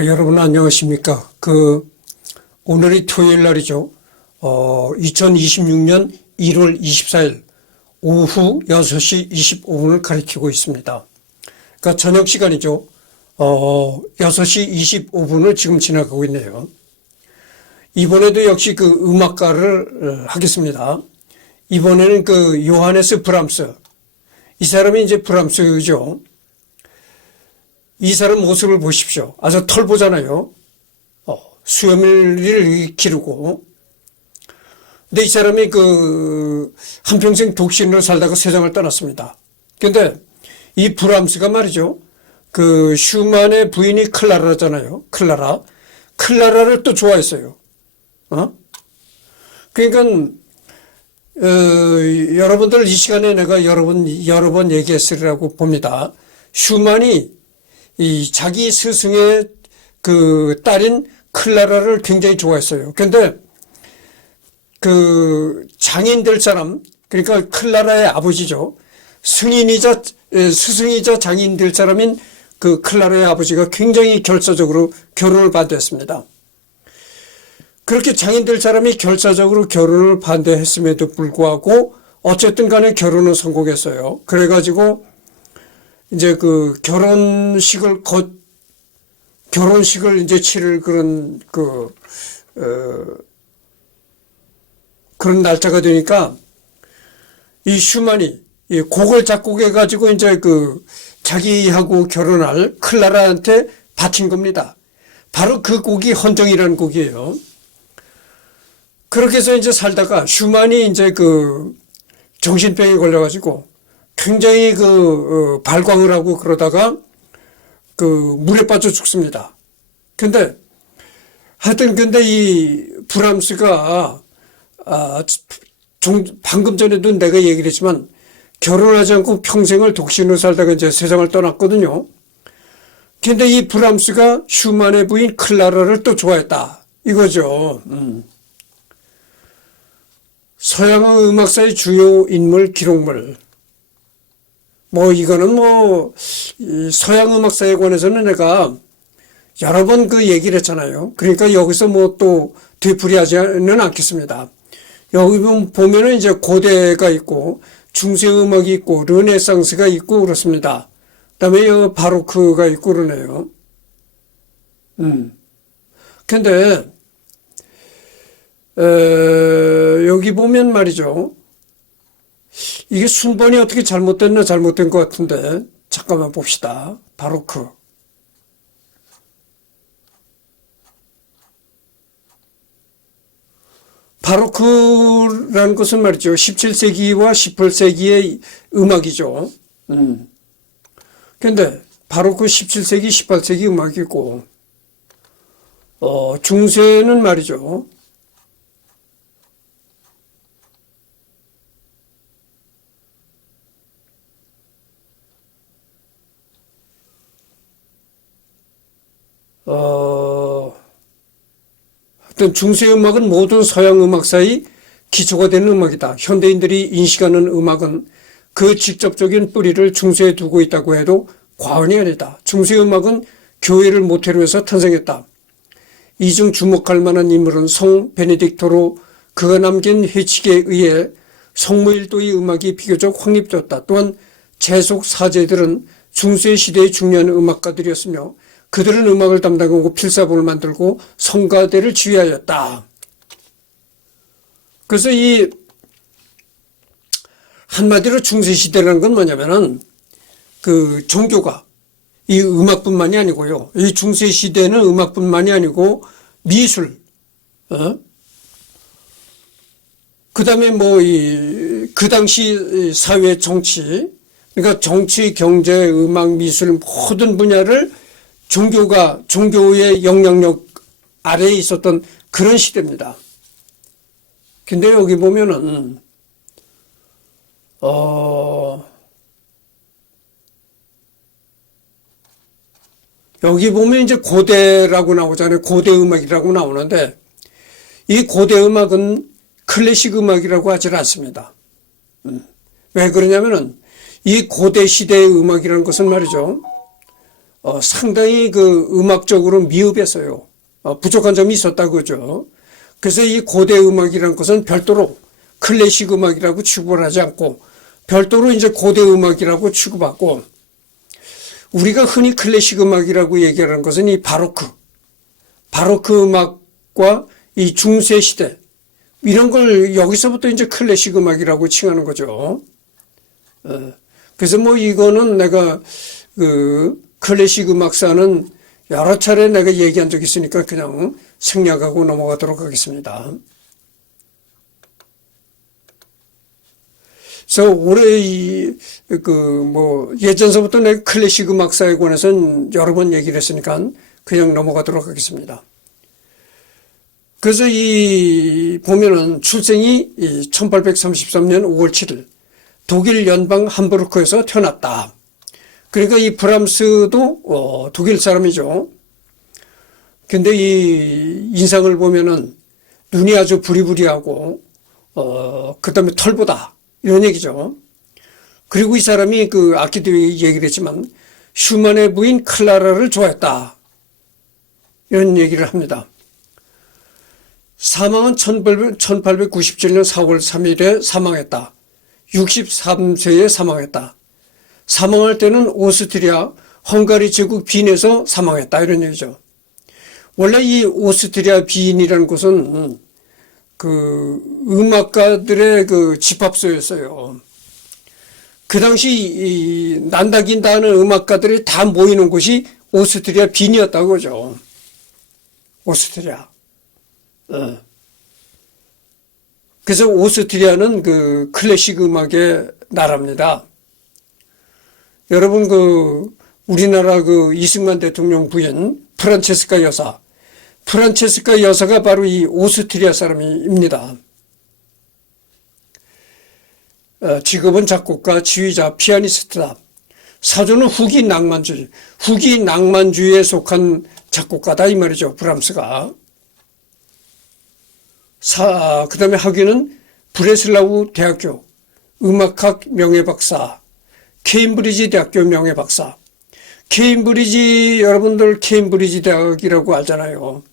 여러분 안녕하십니까? 오늘이 토요일 날이죠. 2026년 1월 24일 오후 6시 25분을 가리키고 있습니다. 그러니까 저녁 시간이죠. 6시 25분을 지금 지나가고 있네요. 이번에도 역시 음악가를 하겠습니다. 이번에는 요하네스 브람스. 이 사람이 이제 브람스죠. 이 사람 모습을 보십시오. 아주 털보잖아요. 수염을 기르고. 근데 이 사람이 한평생 독신으로 살다가 세상을 떠났습니다. 근데 이 브람스가 말이죠. 슈만의 부인이 클라라잖아요. 클라라를 또 좋아했어요. 그러니까, 여러분들 이 시간에 내가 여러 번 얘기했으리라고 봅니다. 슈만이 자기 스승의 딸인 클라라를 굉장히 좋아했어요. 근데 장인 될 사람, 그러니까 클라라의 아버지죠. 스승이자 장인 될 사람인 클라라의 아버지가 굉장히 결사적으로 결혼을 반대했습니다. 그렇게 장인 될 사람이 결사적으로 결혼을 반대했음에도 불구하고 어쨌든 간에 결혼은 성공했어요. 그래가지고 이제 결혼식을 이제 치를 그런 날짜가 되니까 이 슈만이 이 곡을 작곡해가지고 이제 자기하고 결혼할 클라라한테 바친 겁니다. 바로 그 곡이 헌정이라는 곡이에요. 그렇게 해서 이제 살다가 슈만이 이제 정신병에 걸려가지고 굉장히 발광을 하고 그러다가 물에 빠져 죽습니다. 근데 이 브람스가 방금 전에도 내가 얘기를 했지만 결혼하지 않고 평생을 독신으로 살다가 이제 세상을 떠났거든요. 근데 이 브람스가 슈만의 부인 클라라를 또 좋아했다. 이거죠. 서양 음악사의 주요 인물 기록물. 이거는 서양 음악사에 관해서는 내가 여러 번 얘기를 했잖아요. 그러니까 여기서 또 되풀이하지는 않겠습니다. 여기 보면은 이제 고대가 있고, 중세음악이 있고, 르네상스가 있고, 그렇습니다. 그 다음에 바로크가 있고, 그러네요. 근데, 여기 보면 말이죠. 이게 순번이 어떻게 잘못된 것 같은데, 잠깐만 봅시다. 바로크. 바로크라는 것은 말이죠. 17세기와 18세기의 음악이죠. 근데 바로크 17세기, 18세기 음악이고, 중세는 말이죠. 하여튼 중세 음악은 모든 서양 음악사의 기초가 되는 음악이다. 현대인들이 인식하는 음악은 그 직접적인 뿌리를 중세에 두고 있다고 해도 과언이 아니다. 중세 음악은 교회를 모태로 해서 탄생했다. 이 중 주목할 만한 인물은 성 베네딕토로 그가 남긴 회칙에 의해 성무일도의 음악이 비교적 확립되었다. 또한 재속 사제들은 중세 시대의 중요한 음악가들이었으며 그들은 음악을 담당하고 필사본을 만들고 성가대를 지휘하였다. 그래서 한마디로 중세시대라는 건 뭐냐면은 종교가 이 음악뿐만이 아니고요. 이 중세시대는 음악뿐만이 아니고 미술, 그 다음에 그 당시 사회 정치, 그러니까 정치, 경제, 음악, 미술 모든 분야를 종교의 영향력 아래에 있었던 그런 시대입니다. 근데 여기 보면은, 여기 보면 이제 고대라고 나오잖아요. 고대 음악이라고 나오는데, 이 고대 음악은 클래식 음악이라고 하지 않습니다. 왜 그러냐면은, 이 고대 시대의 음악이라는 것은 말이죠. 상당히 그 음악적으로 미흡했어요. 부족한 점이 있었다고 그죠. 그래서 이 고대 음악이라는 것은 별도로 클래식 음악이라고 취급을 하지 않고 별도로 이제 고대 음악이라고 취급하고, 우리가 흔히 클래식 음악이라고 얘기하는 것은 이 바로크 음악과 이 중세 시대 이런 걸 여기서부터 이제 클래식 음악이라고 칭하는 거죠. 그래서 뭐 이거는 내가 그 클래식 음악사는 여러 차례 내가 얘기한 적이 있으니까 그냥 생략하고 넘어가도록 하겠습니다. 그래서 올해 예전서부터 내가 클래식 음악사에 관해서는 여러 번 얘기를 했으니까 그냥 넘어가도록 하겠습니다. 그래서 보면은 출생이 1833년 5월 7일 독일 연방 함부르크에서 태어났다. 그러니까 이 브람스도 독일 사람이죠. 근데 이 인상을 보면은 눈이 아주 부리부리하고 그 다음에 털보다 이런 얘기죠. 그리고 이 사람이 그 아까도 얘기를 했지만 슈만의 부인 클라라를 좋아했다. 이런 얘기를 합니다. 사망은 1897년 4월 3일에 사망했다. 63세에 사망했다. 사망할 때는 오스트리아 헝가리 제국 빈에서 사망했다. 이런 얘기죠. 원래 이 오스트리아 빈이라는 곳은 그 음악가들의 그 집합소였어요. 그 당시 이 난다긴다 하는 음악가들이 다 모이는 곳이 오스트리아 빈이었다고 그러죠. 오스트리아. 그래서 오스트리아는 그 클래식 음악의 나라입니다. 여러분 우리나라 이승만 대통령 부인 프란체스카 여사가 바로 이 오스트리아 사람입니다. 직업은 작곡가, 지휘자, 피아니스트다. 사조는 후기 낭만주의에 속한 작곡가다 이 말이죠. 브람스가. 그 다음에 학위는 브레슬라우 대학교 음악학 명예박사, 케임브리지 대학교 명예박사. 여러분들 케임브리지 대학이라고 알잖아요.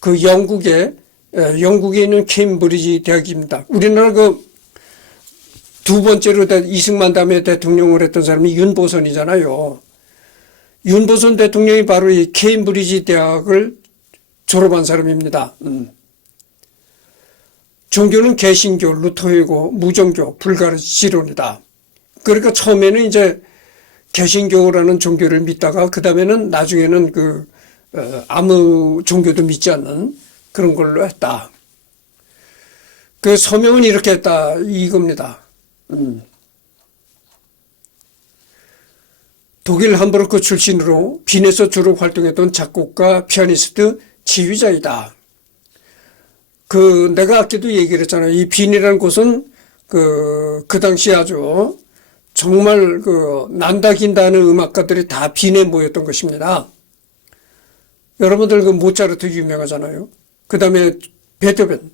그 영국에 있는 케임브리지 대학입니다. 우리나라 두 번째로 이승만 다음에 대통령을 했던 사람이 윤보선이잖아요. 윤보선 대통령이 바로 이 케임브리지 대학을 졸업한 사람입니다. 종교는 개신교, 루터회고, 무종교, 불가르지론이다. 그러니까 처음에는 이제 개신교라는 종교를 믿다가 그 다음에는 나중에는 아무 종교도 믿지 않는 그런 걸로 했다. 그 서명은 이렇게 했다 이겁니다. 독일 함부르크 출신으로 빈에서 주로 활동했던 작곡가, 피아니스트, 지휘자이다. 내가 아까도 얘기를 했잖아요. 이 빈이라는 곳은 그 당시에 아주 정말 난다긴다 하는 음악가들이 다 빈에 모였던 것입니다. 여러분들 모차르트 유명하잖아요. 그 다음에 베토벤,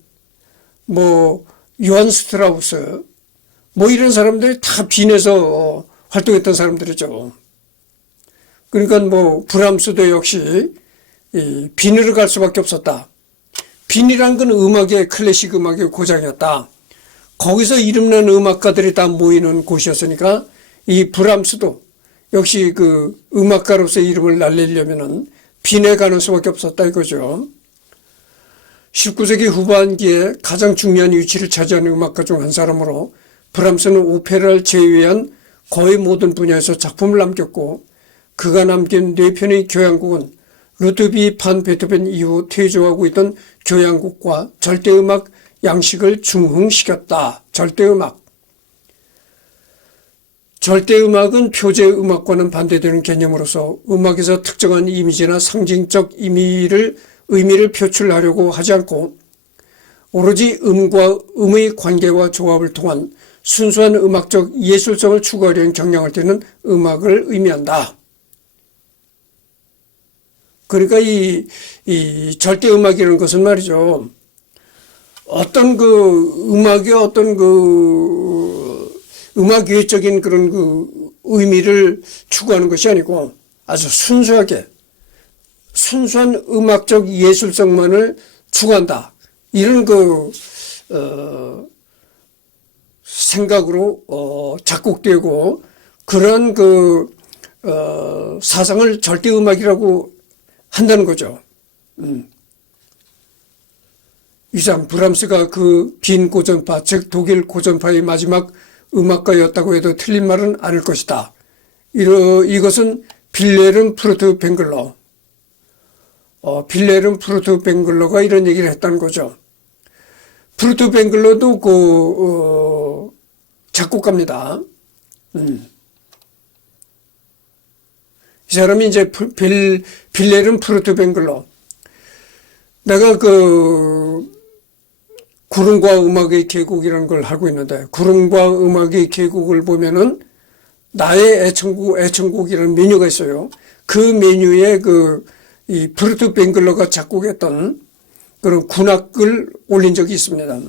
요한 스트라우스, 이런 사람들이 다 빈에서 활동했던 사람들이죠. 그러니까 브람스도 역시 빈으로 갈 수밖에 없었다. 빈이란 건 클래식 음악의 고장이었다. 거기서 이름난 음악가들이 다 모이는 곳이었으니까 이 브람스도 역시 음악가로서의 이름을 날리려면은 빈에 가는 수밖에 없었다 이거죠. 19세기 후반기에 가장 중요한 위치를 차지하는 음악가 중 한 사람으로 브람스는 오페라를 제외한 거의 모든 분야에서 작품을 남겼고, 그가 남긴 4편의 교향곡은 루드비 판 베토벤 이후 퇴조하고 있던 교향곡과 절대음악 양식을 중흥시켰다. 절대음악은 표제음악과는 반대되는 개념으로서 음악에서 특정한 이미지나 상징적 의미를 표출하려고 하지 않고 오로지 음과 음의 관계와 조합을 통한 순수한 음악적 예술성을 추구하려는 경향을 띠는 음악을 의미한다. 그러니까 이 절대음악이라는 것은 말이죠. 어떤 음악의 음악 외적인 그런 의미를 추구하는 것이 아니고 아주 순수하게 순수한 음악적 예술성만을 추구한다. 이런 생각으로 작곡되고 그런 사상을 절대 음악이라고 한다는 거죠. 이상 브람스가 그 빈 고전파, 즉 독일 고전파의 마지막 음악가였다고 해도 틀린 말은 아닐 것이다. 이것은 빌레름 푸르트뱅글러, 빌레름 푸르트뱅글러가 이런 얘기를 했다는 거죠. 푸르트뱅글러도 작곡가입니다. 이 사람이 이제 빌레름 푸르트뱅글러. 내가 구름과 음악의 계곡이라는 걸 하고 있는데, 구름과 음악의 계곡을 보면은 나의 애청곡이라는 메뉴가 있어요. 그 메뉴에 이 푸르트뱅글러가 작곡했던 그런 군악을 올린 적이 있습니다.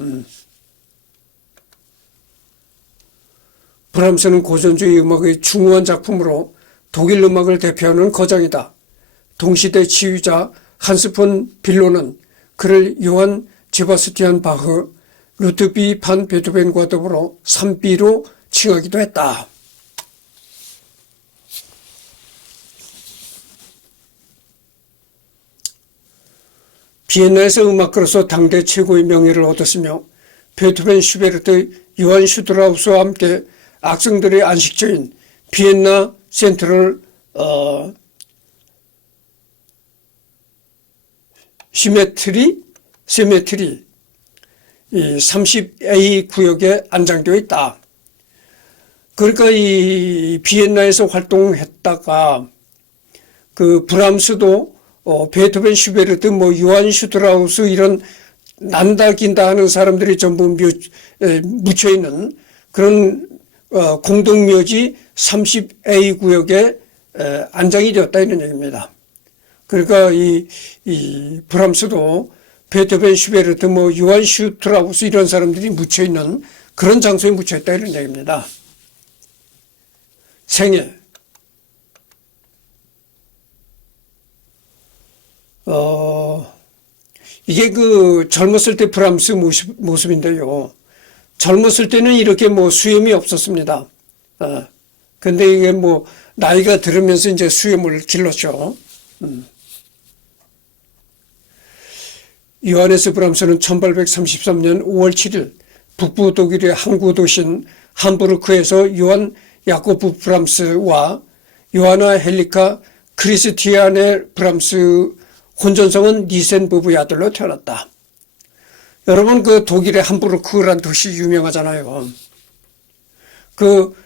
브람스는 고전주의 음악의 중후한 작품으로 독일 음악을 대표하는 거장이다. 동시대 지휘자 한스 폰 빌로는 그를 요한 제바스티안 바흐, 루트비 판 베토벤과 더불어 3B로 칭하기도 했다. 비엔나에서 음악가로서 당대 최고의 명예를 얻었으며 베토벤, 슈베르트, 요한 슈트라우스와 함께 악성들의 안식처인 비엔나 센트럴 세메트리 이 30A 구역에 안장되어 있다. 그러니까 이 비엔나에서 활동했다가 브람스도 베토벤, 슈베르트, 요한 슈트라우스 이런 난다 긴다 하는 사람들이 전부 묻혀 있는 그런 공동묘지 30A 구역에 안장이 되었다 이런 얘기입니다. 그러니까 이 브람스도 베토벤, 슈베르트, 요한 슈트라우스 이런 사람들이 묻혀 있는 그런 장소에 묻혀 있다 이런 얘기입니다. 생애. 이게 젊었을 때 브람스 모습인데요. 젊었을 때는 이렇게 수염이 없었습니다. 근데 이게 나이가 들으면서 이제 수염을 길렀죠. 요하네스 브람스는 1833년 5월 7일 북부 독일의 항구 도시인 함부르크에서 요한 야코브 브람스와 요하나 헬리카 크리스티아네 브람스 혼전성은 니센 부부의 아들로 태어났다. 여러분 독일의 함부르크라는 도시 유명하잖아요.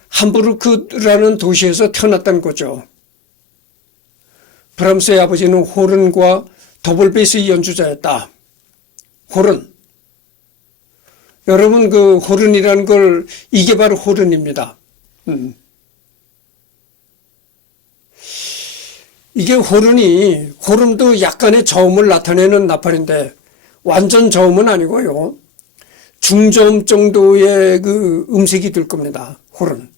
함부르크라는 도시에서 태어났다는 거죠. 브람스의 아버지는 호른과 더블 베이스 연주자였다. 호른. 여러분 호른이라는 걸 이게 바로 호른입니다. 이게 호른도 약간의 저음을 나타내는 나팔인데 완전 저음은 아니고요. 중저음 정도의 음색이 들 겁니다. 호른.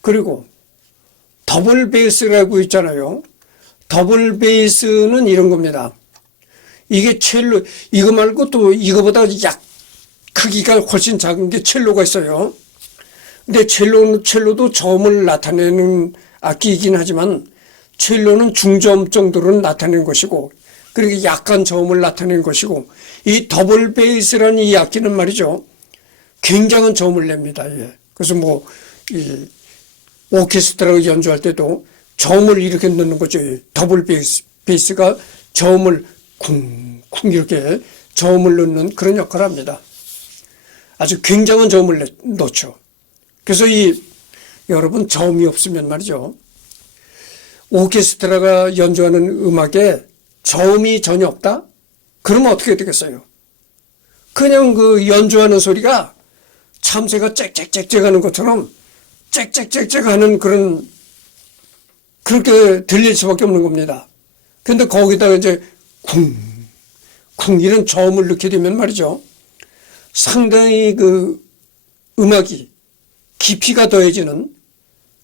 그리고 더블 베이스라고 있잖아요. 더블 베이스는 이런 겁니다. 이게 첼로, 이거 말고 또 이거보다 크기가 훨씬 작은 게 첼로가 있어요. 근데 첼로도 저음을 나타내는 악기이긴 하지만 첼로는 중저음 정도로 나타내는 것이고, 그리고 약간 저음을 나타내는 것이고, 이 더블 베이스라는 이 악기는 말이죠. 굉장한 저음을 냅니다. 예. 그래서 이 오케스트라가 연주할 때도 저음을 이렇게 넣는 거죠. 더블 베이스가 저음을 쿵쿵 이렇게 저음을 넣는 그런 역할을 합니다. 아주 굉장한 저음을 넣죠. 그래서 여러분 저음이 없으면 말이죠. 오케스트라가 연주하는 음악에 저음이 전혀 없다? 그러면 어떻게 되겠어요? 그냥 연주하는 소리가 참새가 짹짹짹짹 하는 것처럼 짹짹짹짹 하는 그렇게 들릴 수밖에 없는 겁니다. 근데 거기다가 이제 쿵 이런 저음을 넣게 되면 말이죠. 상당히 음악이 깊이가 더해지는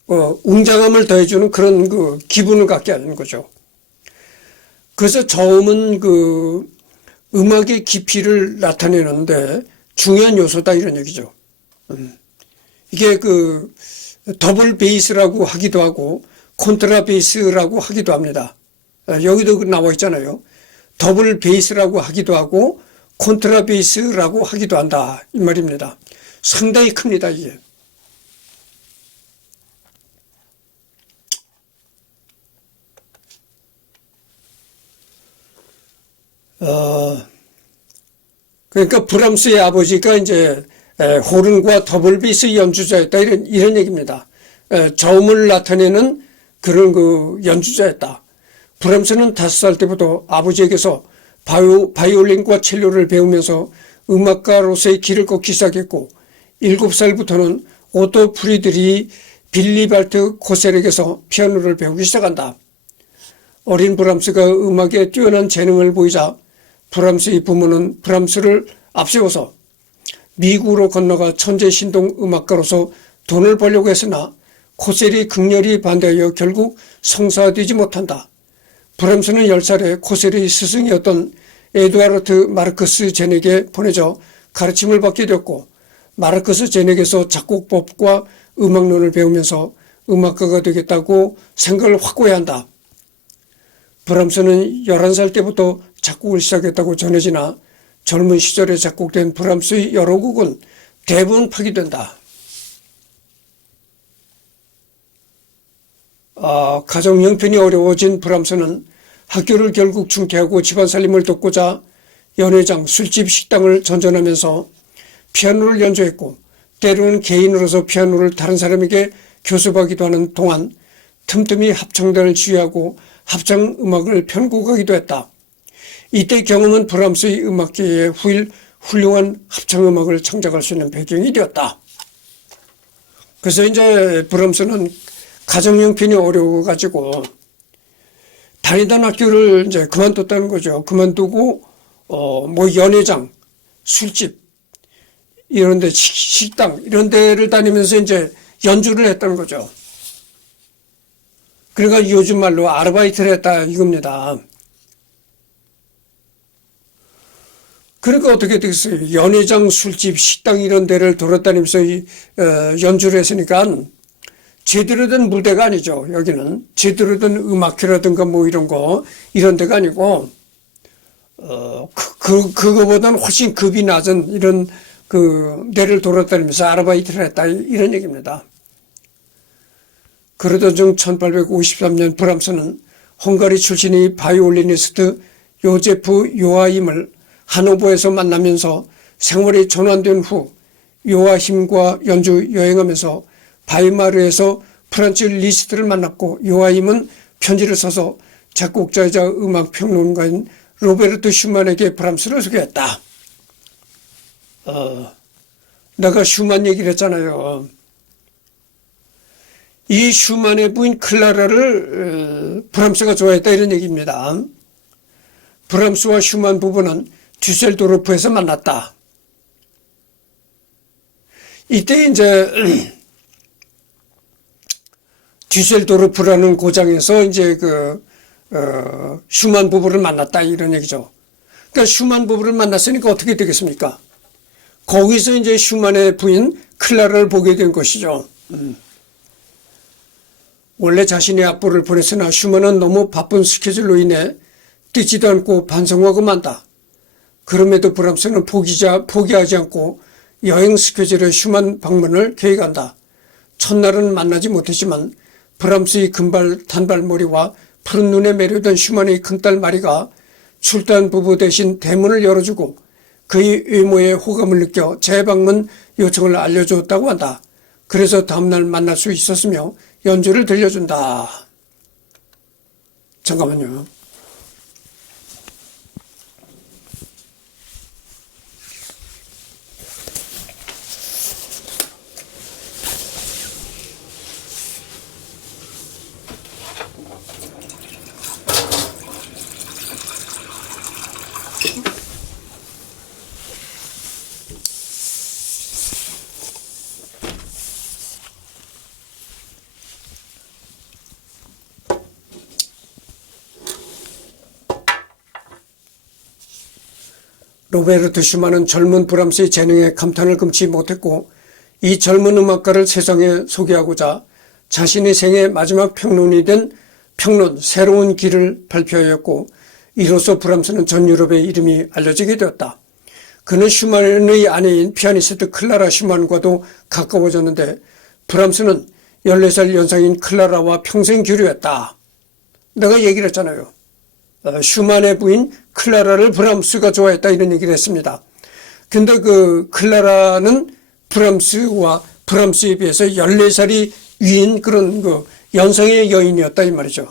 웅장함을 더해주는 그런 그 기분을 갖게 하는 거죠. 그래서 저음은 그 음악의 깊이를 나타내는데 중요한 요소다 이런 얘기죠. 이게 그 더블 베이스라고 하기도 하고 콘트라 베이스라고 하기도 합니다. 여기도 나와 있잖아요. 더블 베이스라고 하기도 하고 콘트라 베이스라고 하기도 한다 이 말입니다. 상당히 큽니다 이게. 그러니까 브람스의 아버지가 이제 호른과 더블 베이스 연주자였다 이런 얘기입니다. 저음을 나타내는 그런 그 연주자였다. 브람스는 5살 때부터 아버지에게서 바이올린과 첼로를 배우면서 음악가로서의 길을 걷기 시작했고 7살부터는 오토 프리드리 빌리발트 코셀에게서 피아노를 배우기 시작한다. 어린 브람스가 음악에 뛰어난 재능을 보이자 브람스의 부모는 브람스를 앞세워서 미국으로 건너가 천재 신동 음악가로서 돈을 벌려고 했으나 코셀이 극렬히 반대하여 결국 성사되지 못한다. 브람스는 10살에 코셀의 스승이었던 에두아르트 마르크스 젠에게 보내져 가르침을 받게 되었고 마르크스 젠에게서 작곡법과 음악론을 배우면서 음악가가 되겠다고 생각을 확고히 한다. 브람스는 11살 때부터 작곡을 시작했다고 전해지나 젊은 시절에 작곡된 브람스의 여러 곡은 대부분 파기된다. 가정 형편이 어려워진 브람스는 학교를 결국 중퇴하고 집안 살림을 돕고자 연회장, 술집, 식당을 전전하면서 피아노를 연주했고 때로는 개인으로서 피아노를 다른 사람에게 교습하기도 하는 동안 틈틈이 합창단을 지휘하고 합창 음악을 편곡하기도 했다. 이때 경험은 브람스의 음악계에 훌륭한 합창 음악을 창작할 수 있는 배경이 되었다. 그래서 이제 브람스는 가정 형편이 어려워가지고 다니던 학교를 이제 그만뒀다는 거죠. 그만두고 뭐 연회장, 술집 이런 데 식당 이런 데를 다니면서 이제 연주를 했다는 거죠. 그러니까 요즘 말로 아르바이트를 했다 이겁니다. 그러니까 어떻게 되겠어요? 연회장, 술집, 식당 이런 데를 돌아다니면서 연주를 했으니까 제대로 된 무대가 아니죠. 여기는 제대로 된 음악회라든가 뭐 이런 데가 아니고 그거보다는 훨씬 급이 낮은 이런 그 데를 돌아다니면서 아르바이트를 했다 이런 얘기입니다. 그러던 중 1853년 브람스는 헝가리 출신의 바이올리니스트 요제프 요아힘을 하노버에서 만나면서 생활이 전환된 후 요아힘과 연주 여행하면서 바이마르에서 프란츠 리스트를 만났고 요아힘은 편지를 써서 작곡자이자 음악평론가인 로베르트 슈만에게 브람스를 소개했다. 내가 슈만 얘기를 했잖아요. 이 슈만의 부인 클라라를 브람스가 좋아했다 이런 얘기입니다. 브람스와 슈만 부부는 düsseldorf에서 만났다. 이때 이제 düsseldorf라는 고장에서 이제 슈만 부부를 만났다 이런 얘기죠. 그러니까 슈만 부부를 만났으니까 어떻게 되겠습니까? 거기서 이제 슈만의 부인 클라라를 보게 된 것이죠. 원래 자신의 앞부를 보냈으나 슈만은 너무 바쁜 스케줄로 인해 뛰지도 않고 반성하고 만다. 그럼에도 브람스는 포기하지 않고 여행 스케줄에 슈만 방문을 계획한다. 첫날은 만나지 못했지만 브람스의 금발 단발머리와 푸른 눈에 매료된 슈만의 큰딸 마리가 출단 부부 대신 대문을 열어주고 그의 외모에 호감을 느껴 재방문 요청을 알려주었다고 한다. 그래서 다음날 만날 수 있었으며 연주를 들려준다. 잠깐만요. 로베르트 슈만은 젊은 브람스의 재능에 감탄을 금치 못했고 이 젊은 음악가를 세상에 소개하고자 자신의 생애 마지막 평론이 된 평론 새로운 길을 발표하였고 이로써 브람스는 전 유럽에 이름이 알려지게 되었다. 그는 슈만의 아내인 피아니스트 클라라 슈만과도 가까워졌는데 브람스는 14살 연상인 클라라와 평생 교류했다. 내가 얘기를 했잖아요. 슈만의 부인 클라라를 브람스가 좋아했다 이런 얘기를 했습니다. 근데 그 클라라는 브람스에 비해서 14살이 위인 그런 그 연상의 여인이었다 이 말이죠.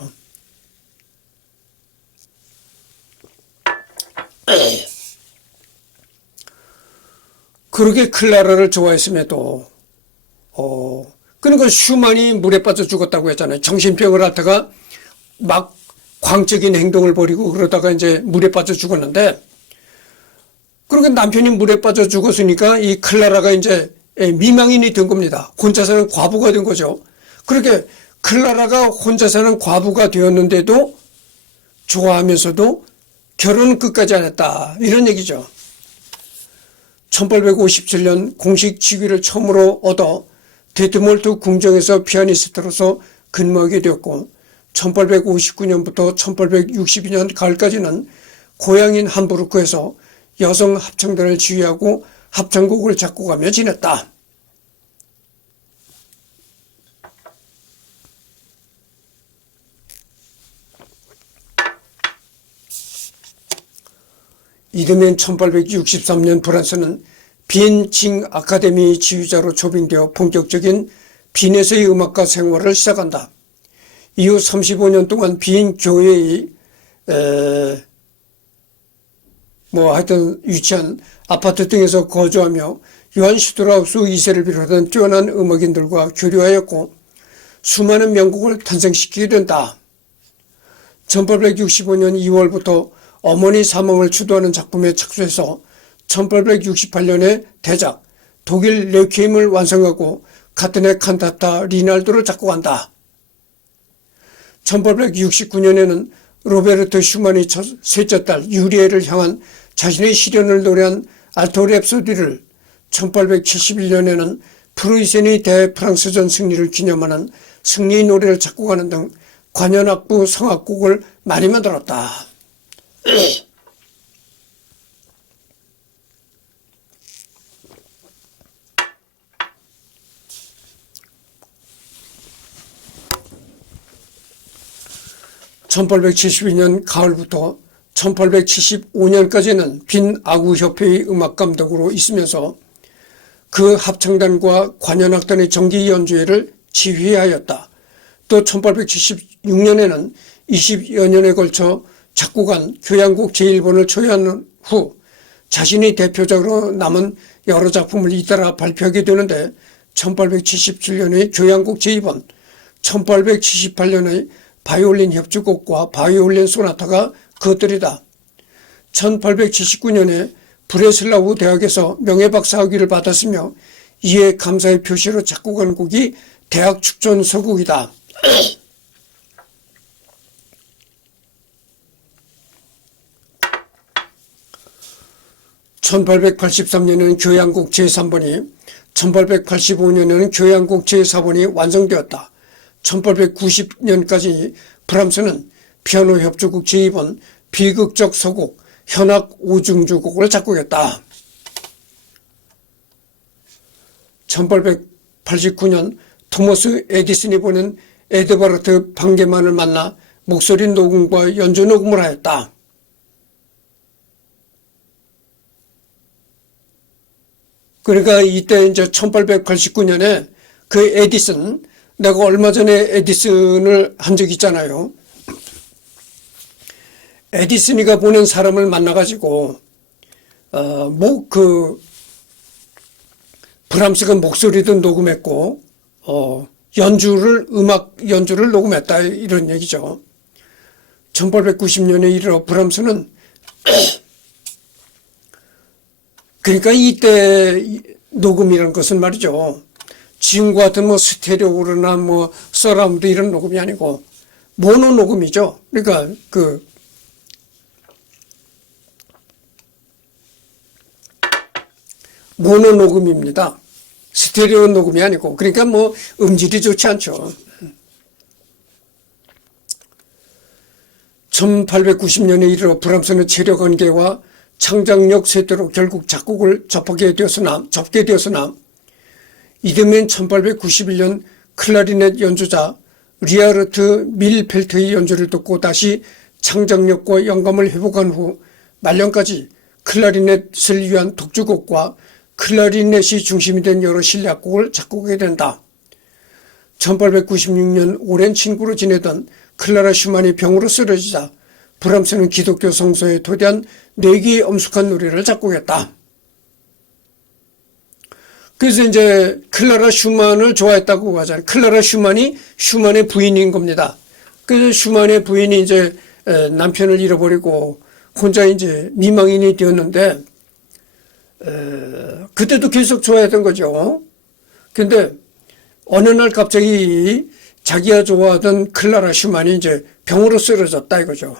그렇게 클라라를 좋아했음에도 그러니까 슈만이 물에 빠져 죽었다고 했잖아요. 정신병을 앓다가 막 광적인 행동을 벌이고 그러다가 이제 물에 빠져 죽었는데 그렇게 남편이 물에 빠져 죽었으니까 이 클라라가 이제 미망인이 된 겁니다. 혼자 사는 과부가 된 거죠. 그렇게 클라라가 혼자 사는 과부가 되었는데도 좋아하면서도 결혼은 끝까지 안 했다 이런 얘기죠. 1857년 공식 직위를 처음으로 얻어 데트몰트 궁정에서 피아니스트로서 근무하게 되었고 1859년부터 1862년 가을까지는 고향인 함부르크에서 여성 합창단을 지휘하고 합창곡을 작곡하며 지냈다. 이듬해인 1863년 프랑스는 빈 징 아카데미 지휘자로 초빙되어 본격적인 빈에서의 음악가 생활을 시작한다. 이후 35년 동안 빈 교회의 하여튼 위치한 아파트 등에서 거주하며 요한 슈트라우스 2세를 비롯한 뛰어난 음악인들과 교류하였고 수많은 명곡을 탄생시키게 된다. 1865년 2월부터 어머니 사망을 추도하는 작품에 착수해서 1868년에 대작 독일 레퀴엠을 완성하고 같은 해 칸타타 리날도를 작곡한다. 1869년에는 로베르트 슈만이 셋째 딸 유리에를 향한 자신의 시련을 노래한 알토 랩소디를 1871년에는 프루이센의 대프랑스전 승리를 기념하는 승리의 노래를 작곡하는 등 관현악부 성악곡을 많이 만들었다. 1872년 가을부터 1875년까지는 빈 아구협회의 음악감독으로 있으면서 그 합창단과 관현악단의 정기 연주회를 지휘하였다. 또 1876년에는 20여 년에 걸쳐 작곡한 교향곡 제1번을 초연한 후 자신이 대표적으로 남은 여러 작품을 잇따라 발표하게 되는데 1877년의 교향곡 제2번, 1878년의 바이올린 협주곡과 바이올린 소나타가 그것들이다. 1879년에 브레슬라우 대학에서 명예박사학위를 받았으며 이에 감사의 표시로 작곡한 곡이 대학 축전 서곡이다. 1883년에는 교향곡 제3번이, 1885년에는 교향곡 제4번이 완성되었다. 1890년까지 브람스는 피아노 협주곡 제2번, 비극적 서곡, 현악 오중주곡을 작곡했다. 1889년 토머스 에디슨이 보낸 에드바르트 방게만을 만나 목소리 녹음과 연주 녹음을 하였다. 그러니까 이때 이제 1889년에 그 에디슨, 내가 얼마 전에 에디슨을 한 적이 있잖아요. 에디슨이가 보낸 사람을 만나가지고, 브람스가 목소리도 녹음했고, 음악 연주를 녹음했다, 이런 얘기죠. 1890년에 이르러 브람스는, 그러니까 이때 녹음이라는 것은 말이죠. 지금과 같은 스테레오나 서라운드 이런 녹음이 아니고, 모노 녹음이죠. 그러니까 모노 녹음입니다. 스테레오 녹음이 아니고. 그러니까 뭐 음질이 좋지 않죠. 1890년에 이르러 브람스는 체력 한계와 창작력 쇠퇴로 결국 작곡을 접게 되었으나 이듬해인 1891년 클라리넷 연주자 리하르트 밀펠트의 연주를 듣고 다시 창작력과 영감을 회복한 후 말년까지 클라리넷을 위한 독주곡과 클라리넷이 중심이 된 여러 실내악곡을 작곡하게 된다. 1896년 오랜 친구로 지내던 클라라 슈만이 병으로 쓰러지자 브람스는 기독교 성서에 토대한 4개의 엄숙한 노래를 작곡했다. 그래서 이제 클라라 슈만을 좋아했다고 하잖아요. 클라라 슈만이 슈만의 부인인 겁니다. 그래서 슈만의 부인이 이제 남편을 잃어버리고 혼자 이제 미망인이 되었는데 그때도 계속 좋아했던 거죠. 근데 어느 날 갑자기 자기가 좋아하던 클라라 슈만이 이제 병으로 쓰러졌다 이거죠.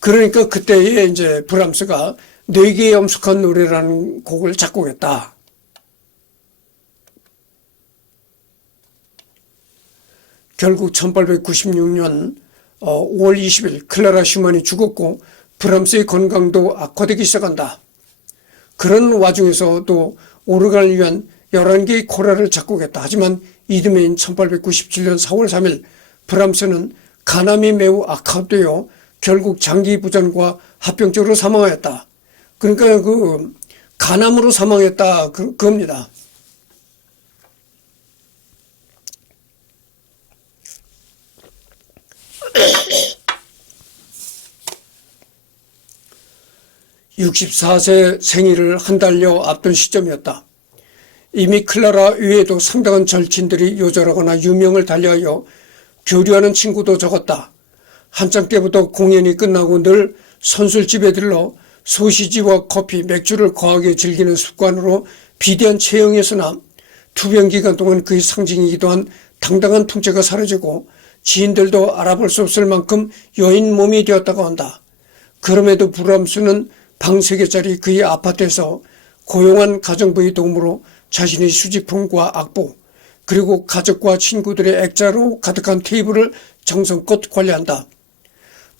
그러니까 그때에 이제 브람스가 4개의 엄숙한 노래라는 곡을 작곡했다. 결국 1896년 5월 20일 클라라 슈만이 죽었고 브람스의 건강도 악화되기 시작한다. 그런 와중에서도 오르간을 위한 11개의 코라를 작곡했다. 하지만 이듬해인 1897년 4월 3일 브람스는 간암이 매우 악화되어 결국 장기 부전과 합병증으로 사망하였다. 그러니까 그 간암으로 사망했다 그겁니다. (64세) 생일을 한 달여 앞둔 시점이었다. 이미 클라라 외에도 상당한 절친들이 요절하거나 유명을 달리하여 교류하는 친구도 적었다. 한참 때부터 공연이 끝나고 늘 선술집에 들러 소시지와 커피, 맥주를 거하게 즐기는 습관으로 비대한 체형에서나 투병 기간 동안 그의 상징이기도 한 당당한 풍채가 사라지고 지인들도 알아볼 수 없을 만큼 여인 몸이 되었다고 한다. 그럼에도 브람스는 방 3개짜리 그의 아파트에서 고용한 가정부의 도움으로 자신의 수집품과 악보 그리고 가족과 친구들의 액자로 가득한 테이블을 정성껏 관리한다.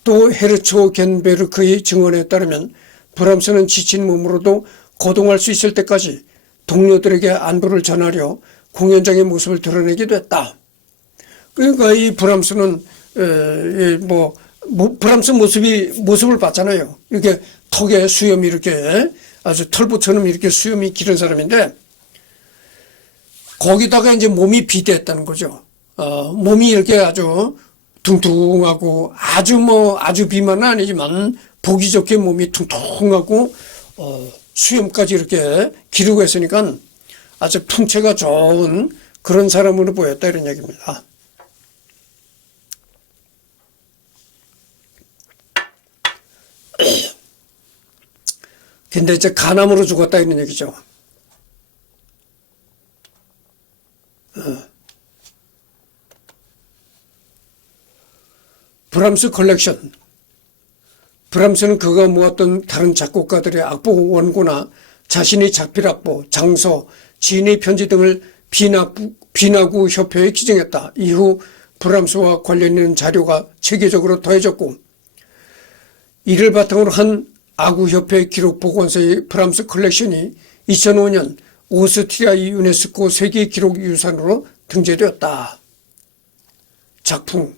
또 헤르초 겐베르크의 증언에 따르면 브람스는 지친 몸으로도 거동할 수 있을 때까지 동료들에게 안부를 전하려 공연장의 모습을 드러내기도 했다. 그러니까 이 브람스는 브람스 모습을 봤잖아요. 이렇게 턱에 수염이 이렇게 아주 털보처럼 이렇게 수염이 기른 사람인데 거기다가 이제 몸이 비대했다는 거죠. 몸이 이렇게 아주 둥둥하고 아주 비만은 아니지만 보기 좋게 몸이 퉁퉁하고 수염까지 이렇게 기르고 했으니까 아주 풍채가 좋은 그런 사람으로 보였다 이런 얘기입니다. 근데 이제 간암으로 죽었다 이런 얘기죠. 브람스 컬렉션. 브람스는 그가 모았던 다른 작곡가들의 악보 원고나 자신의 작필악보, 장서, 지인의 편지 등을 비나구 협회에 기증했다. 이후 브람스와 관련 있는 자료가 체계적으로 더해졌고 이를 바탕으로 한 아구협회 기록보건소의 브람스 컬렉션이 2005년 오스트리아의 유네스코 세계기록유산으로 등재되었다. 작품.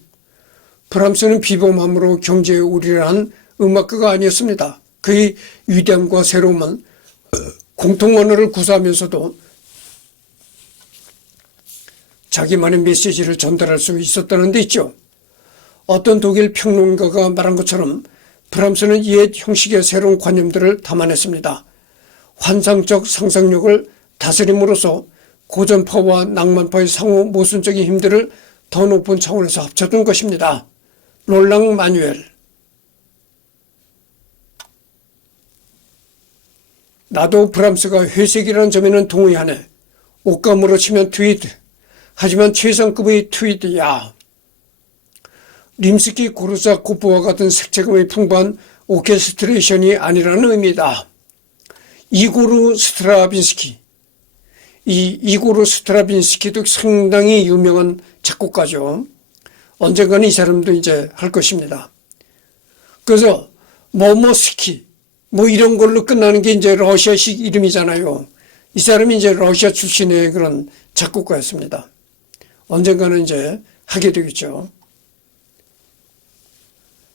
브람스는 비범함으로 경제에 우리란 음악가가 아니었습니다. 그의 위대함과 새로움은 공통 언어를 구사하면서도 자기만의 메시지를 전달할 수 있었다는 데 있죠. 어떤 독일 평론가가 말한 것처럼 브람스는 옛 형식의 새로운 관념들을 담아냈습니다. 환상적 상상력을 다스림으로써 고전파와 낭만파의 상호 모순적인 힘들을 더 높은 차원에서 합쳐둔 것입니다. 롤랑 마뉴엘. 나도 브람스가 회색이라는 점에는 동의하네. 옷감으로 치면 트위드. 하지만 최상급의 트위드야. 림스키 고르자코프와 같은 색채감의 풍부한 오케스트레이션이 아니라는 의미다. 이고르 스트라빈스키. 이 이고르 스트라빈스키도 상당히 유명한 작곡가죠. 언젠가는 이 사람도 이제 할 것입니다. 그래서 모모스키 뭐 이런 걸로 끝나는 게 이제 러시아식 이름이잖아요. 이 사람이 이제 러시아 출신의 그런 작곡가였습니다. 언젠가는 이제 하게 되겠죠.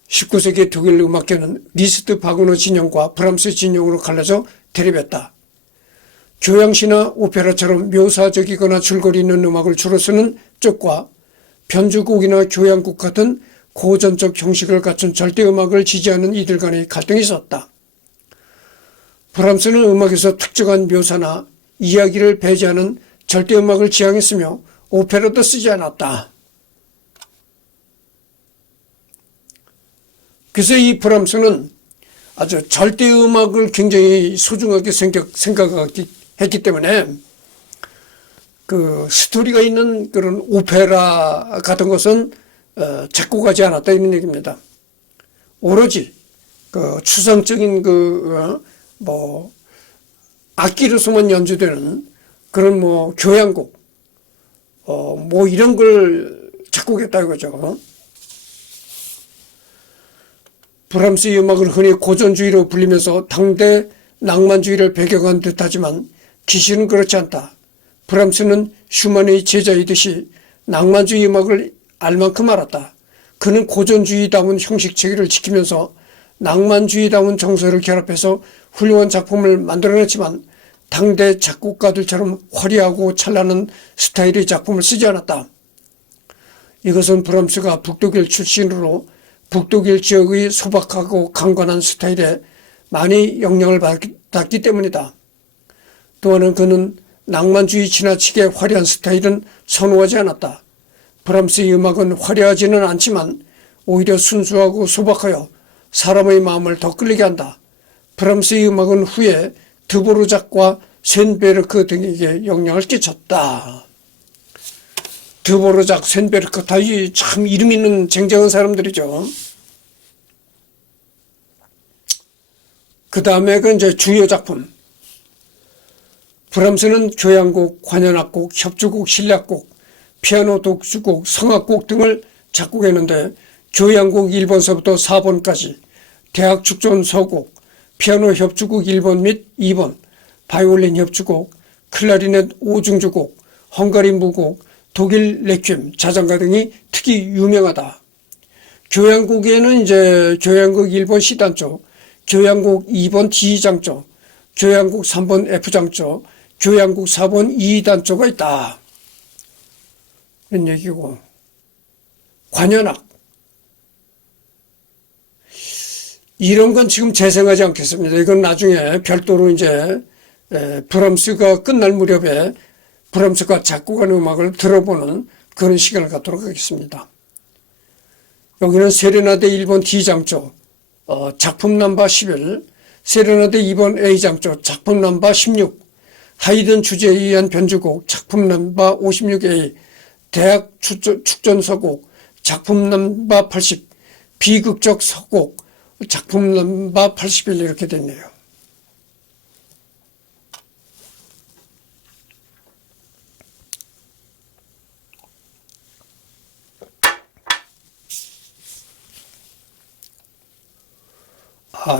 19세기 독일 음악계는 리스트 바그너 진영과 브람스 진영으로 갈라져 대립했다. 교향시나 오페라처럼 묘사적이거나 줄거리 있는 음악을 주로 쓰는 쪽과 변주곡이나 교향곡 같은 고전적 형식을 갖춘 절대음악을 지지하는 이들 간의 갈등이 있었다. 브람스는 음악에서 특정한 묘사나 이야기를 배제하는 절대음악을 지향했으며 오페라도 쓰지 않았다. 그래서 이 브람스는 아주 절대음악을 굉장히 소중하게 생각했기 때문에 그 스토리가 있는 그런 오페라 같은 것은 작곡하지 않았다 이런 얘기입니다. 오로지 그 추상적인 뭐 악기로서만 연주되는 그런 뭐 교향곡 뭐 이런 걸 작곡했다 이거죠. 브람스의 음악을 흔히 고전주의로 불리면서 당대 낭만주의를 배경한 듯하지만 기시는 그렇지 않다. 브람스는 슈만의 제자이듯이 낭만주의 음악을 알 만큼 알았다. 그는 고전주의다운 형식체계를 지키면서 낭만주의다운 정서를 결합해서 훌륭한 작품을 만들어냈지만 당대 작곡가들처럼 화려하고 찬란한 스타일의 작품을 쓰지 않았다. 이것은 브람스가 북독일 출신으로 북독일 지역의 소박하고 강건한 스타일에 많이 영향을 받았기 때문이다. 또한 그는 낭만주의 지나치게 화려한 스타일은 선호하지 않았다. 브람스의 음악은 화려하지는 않지만 오히려 순수하고 소박하여 사람의 마음을 더 끌리게 한다. 브람스의 음악은 후에 드보르작과 쇤베르크 등에게 영향을 끼쳤다. 드보르작, 쇤베르크 다 참 이름 있는 쟁쟁한 사람들이죠. 그 다음에 그 이제 주요 작품. 브람스는 교향곡, 관현악곡, 협주곡, 신략곡, 피아노 독주곡, 성악곡 등을 작곡했는데 교향곡 1번서부터 4번까지, 대학 축전 서곡, 피아노 협주곡 1번 및 2번, 바이올린 협주곡, 클라리넷 5중주곡, 헝가리 무곡, 독일 레퀴엠, 자장가 등이 특히 유명하다. 교향곡에는 이제 교향곡 1번 C단조, 교향곡 2번 D장조, 교향곡 3번 F장조, 교향곡 4번 E단조가 있다. 이런 얘기고. 관현악. 이런 건 지금 재생하지 않겠습니다. 이건 나중에 별도로 이제 브람스가 끝날 무렵에 브람스가 작곡한 음악을 들어보는 그런 시간을 갖도록 하겠습니다. 여기는 세레나데 1번 D장조, 작품 넘버 11, 세레나데 2번 A장조, 작품 넘버 16, 하이든 주제에 의한 변주곡, 작품 넘버 56A, 대학 축전서곡, 작품 넘버 80, 비극적 서곡, 작품 넘버 81 이렇게 됐네요.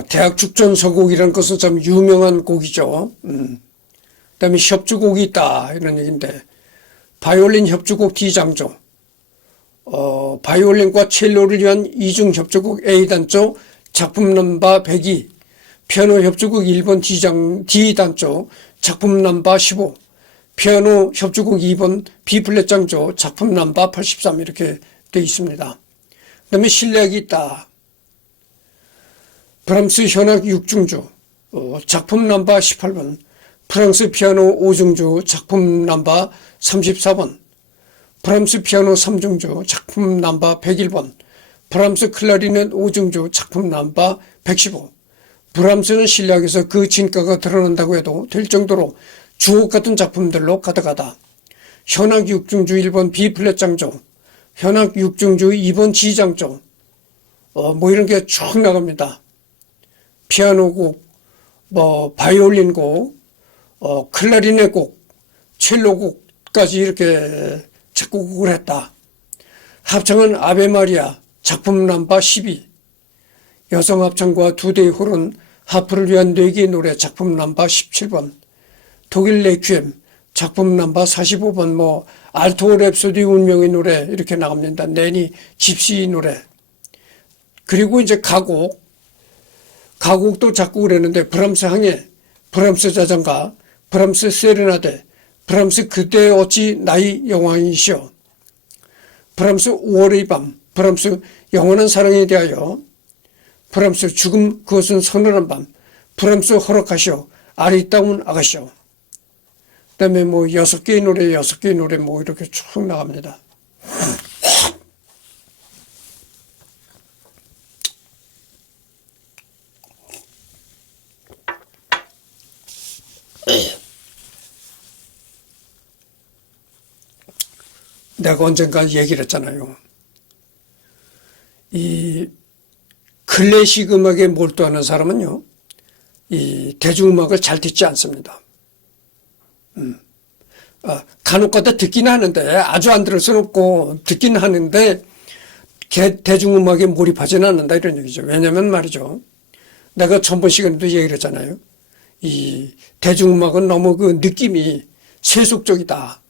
대학 축전서곡이라는 것은 참 유명한 곡이죠. 그다음에 협주곡이 있다 이런 얘기인데 바이올린 협주곡 D장조, 바이올린과 첼로를 위한 이중 협주곡 A단조, 작품 넘버 102, 피아노 협주곡 1번 D단조, 작품 넘버 15, 피아노 협주곡 2번 B플랫장조, 작품 넘버 83 이렇게 되어 있습니다. 그 다음에 신략이 있다. 브람스 현악 6중주, 작품 넘버 18번, 프랑스 피아노 5중주, 작품 넘버 34번, 브람스 피아노 3중주, 작품 넘버 101번, 브람스 클라리넷 5중주, 작품 넘버 115. 브람스는 신략에서 그 진가가 드러난다고 해도 될 정도로 주옥 같은 작품들로 가득하다. 현악 6중주 1번 B플랫장조, 현악 6중주 2번 G장조, 뭐 이런 게 쭉 나갑니다. 피아노곡, 뭐 바이올린곡, 클라리넷곡, 첼로곡까지 이렇게 작곡을 했다. 합창은 아베 마리아, 작품 넘버 12, 여성 합창과 두 대의 호른, 하프를 위한 뇌기 노래 작품 넘버 17번, 독일 레퀴엠 작품 넘버 45번, 뭐 알토 랩소디 운명의 노래 이렇게 나갑니다. 내니 집시 노래. 그리고 이제 가곡도 작곡을 했는데 브람스 항해, 브람스 자장가, 브람스 세레나데, 브람스 그대 어찌 나의 영광이시여, 브람스 5월의 밤, 브람스 영원한 사랑에 대하여, 브람스 죽음 그것은 서늘한 밤, 브람스 허락하시오, 아리따운 아가시오. 그 다음에 뭐 6개의 노래 뭐 이렇게 쭉 나갑니다. 내가 언젠가 얘기를 했잖아요. 이 클래식 음악에 몰두하는 사람은요, 이 대중음악을 잘 듣지 않습니다. 간혹가다 듣긴 하는데, 아주 안 들을 수는 없고 듣긴 하는데 대중음악에 몰입하지는 않는다 이런 얘기죠. 왜냐면 말이죠, 내가 전번 시간에도 얘기를 했잖아요. 이 대중음악은 너무 그 느낌이 세속적이다.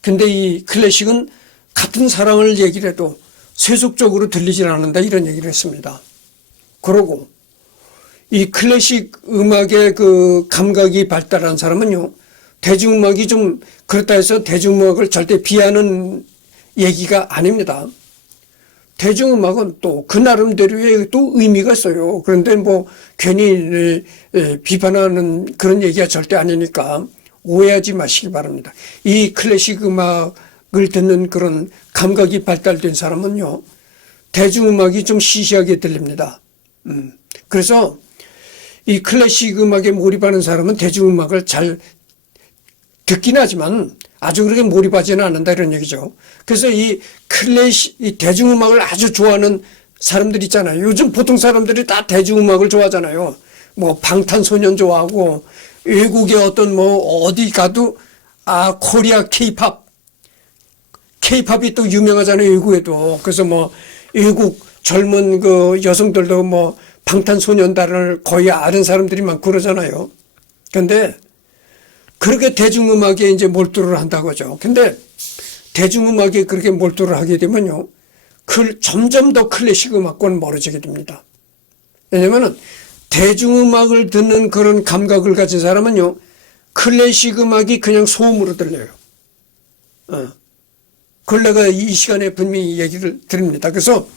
근데 이 클래식은 같은 사랑을 얘기를 해도 세속적으로 들리질 않는다 이런 얘기를 했습니다. 그러고 이 클래식 음악의 그 감각이 발달한 사람은요, 대중음악이 좀 그렇다 해서 대중음악을 절대 비하하는 얘기가 아닙니다. 대중음악은 또 그 나름대로의 또 의미가 있어요. 그런데 뭐 괜히 비판하는 그런 얘기가 절대 아니니까 오해하지 마시기 바랍니다. 이 클래식 음악을 듣는 그런 감각이 발달된 사람은요, 대중음악이 좀 시시하게 들립니다. 그래서 이 클래식 음악에 몰입하는 사람은 대중음악을 잘 듣긴 하지만 아주 그렇게 몰입하지는 않는다 이런 얘기죠. 그래서 이 대중음악을 아주 좋아하는 사람들 있잖아요. 요즘 보통 사람들이 다 대중음악을 좋아하잖아요. 뭐 방탄소년 좋아하고, 외국의 어떤 뭐 어디 가도 코리아 케이팝이 또 유명하잖아요, 외국에도. 그래서 뭐 외국 젊은 그 여성들도 뭐 방탄소년단을 거의 아는 사람들이 많고 그러잖아요. 근데 그렇게 대중음악에 이제 몰두를 한다고 하죠. 근데 대중음악에 그렇게 몰두를 하게 되면요, 점점 더 클래식 음악과는 멀어지게 됩니다. 왜냐면은 대중음악을 듣는 그런 감각을 가진 사람은요, 클래식 음악이 그냥 소음으로 들려요. 그걸 내가 이 시간에 분명히 얘기를 드립니다. 그래서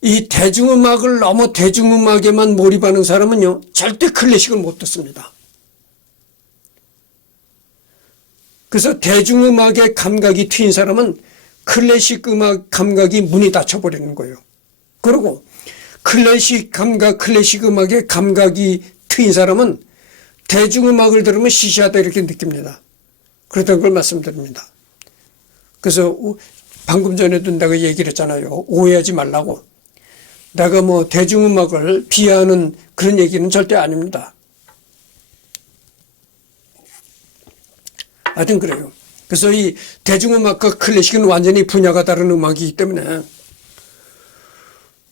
이 대중음악을 너무 대중음악에만 몰입하는 사람은요, 절대 클래식을 못 듣습니다. 그래서 대중음악의 감각이 트인 사람은 클래식 음악 감각이 문이 닫혀버리는 거예요. 그리고 클래식 음악의 감각이 트인 사람은 대중음악을 들으면 시시하다 이렇게 느낍니다. 그렇다는 걸 말씀드립니다. 그래서 방금 전에도 내가 얘기를 했잖아요. 오해하지 말라고. 내가 뭐 대중음악을 비하하는 그런 얘기는 절대 아닙니다. 하여튼 그래요. 그래서 이 대중음악과 클래식은 완전히 분야가 다른 음악이기 때문에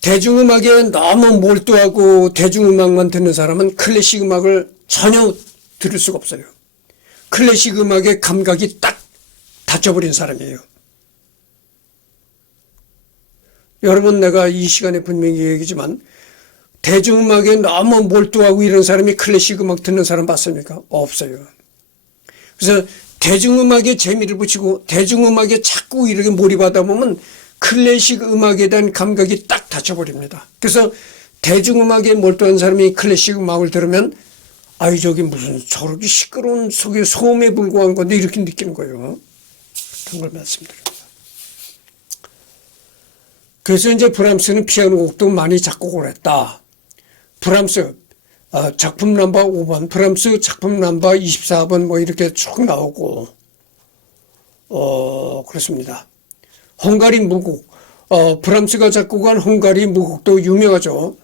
대중음악에 너무 몰두하고 대중음악만 듣는 사람은 클래식 음악을 전혀 들을 수가 없어요. 클래식 음악의 감각이 딱 닫혀버린 사람이에요. 여러분, 내가 이 시간에 분명히 얘기지만 대중음악에 너무 몰두하고 이런 사람이 클래식 음악 듣는 사람 봤습니까? 없어요. 그래서 대중음악에 재미를 붙이고 대중음악에 자꾸 이렇게 몰입하다 보면 클래식 음악에 대한 감각이 딱 닫혀버립니다. 그래서 대중음악에 몰두한 사람이 클래식 음악을 들으면 아이 저기 무슨 저렇게 시끄러운 속에 소음에 불과한 건데 이렇게 느끼는 거예요. 그런 걸 말씀드립니다. 그래서 이제 브람스는 피아노 곡도 많이 작곡을 했다. 브람스 작품 넘버 5번, 브람스 작품 넘버 24번 뭐 이렇게 쭉 나오고, 그렇습니다. 헝가리 무곡, 브람스가 작곡한 헝가리 무곡도 유명하죠.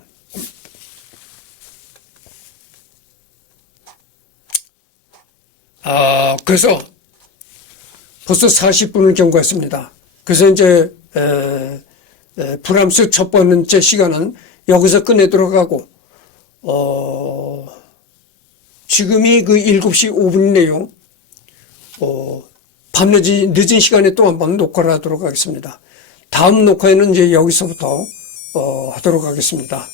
그래서 벌써 40분을 경과했습니다. 그래서 이제 브람스 첫 번째 시간은 여기서 끝내도록 하고 지금이 그 7시 5분이네요. 늦은 시간에 또 한번 녹화를 하도록 하겠습니다. 다음 녹화에는 이제 여기서부터 하도록 하겠습니다.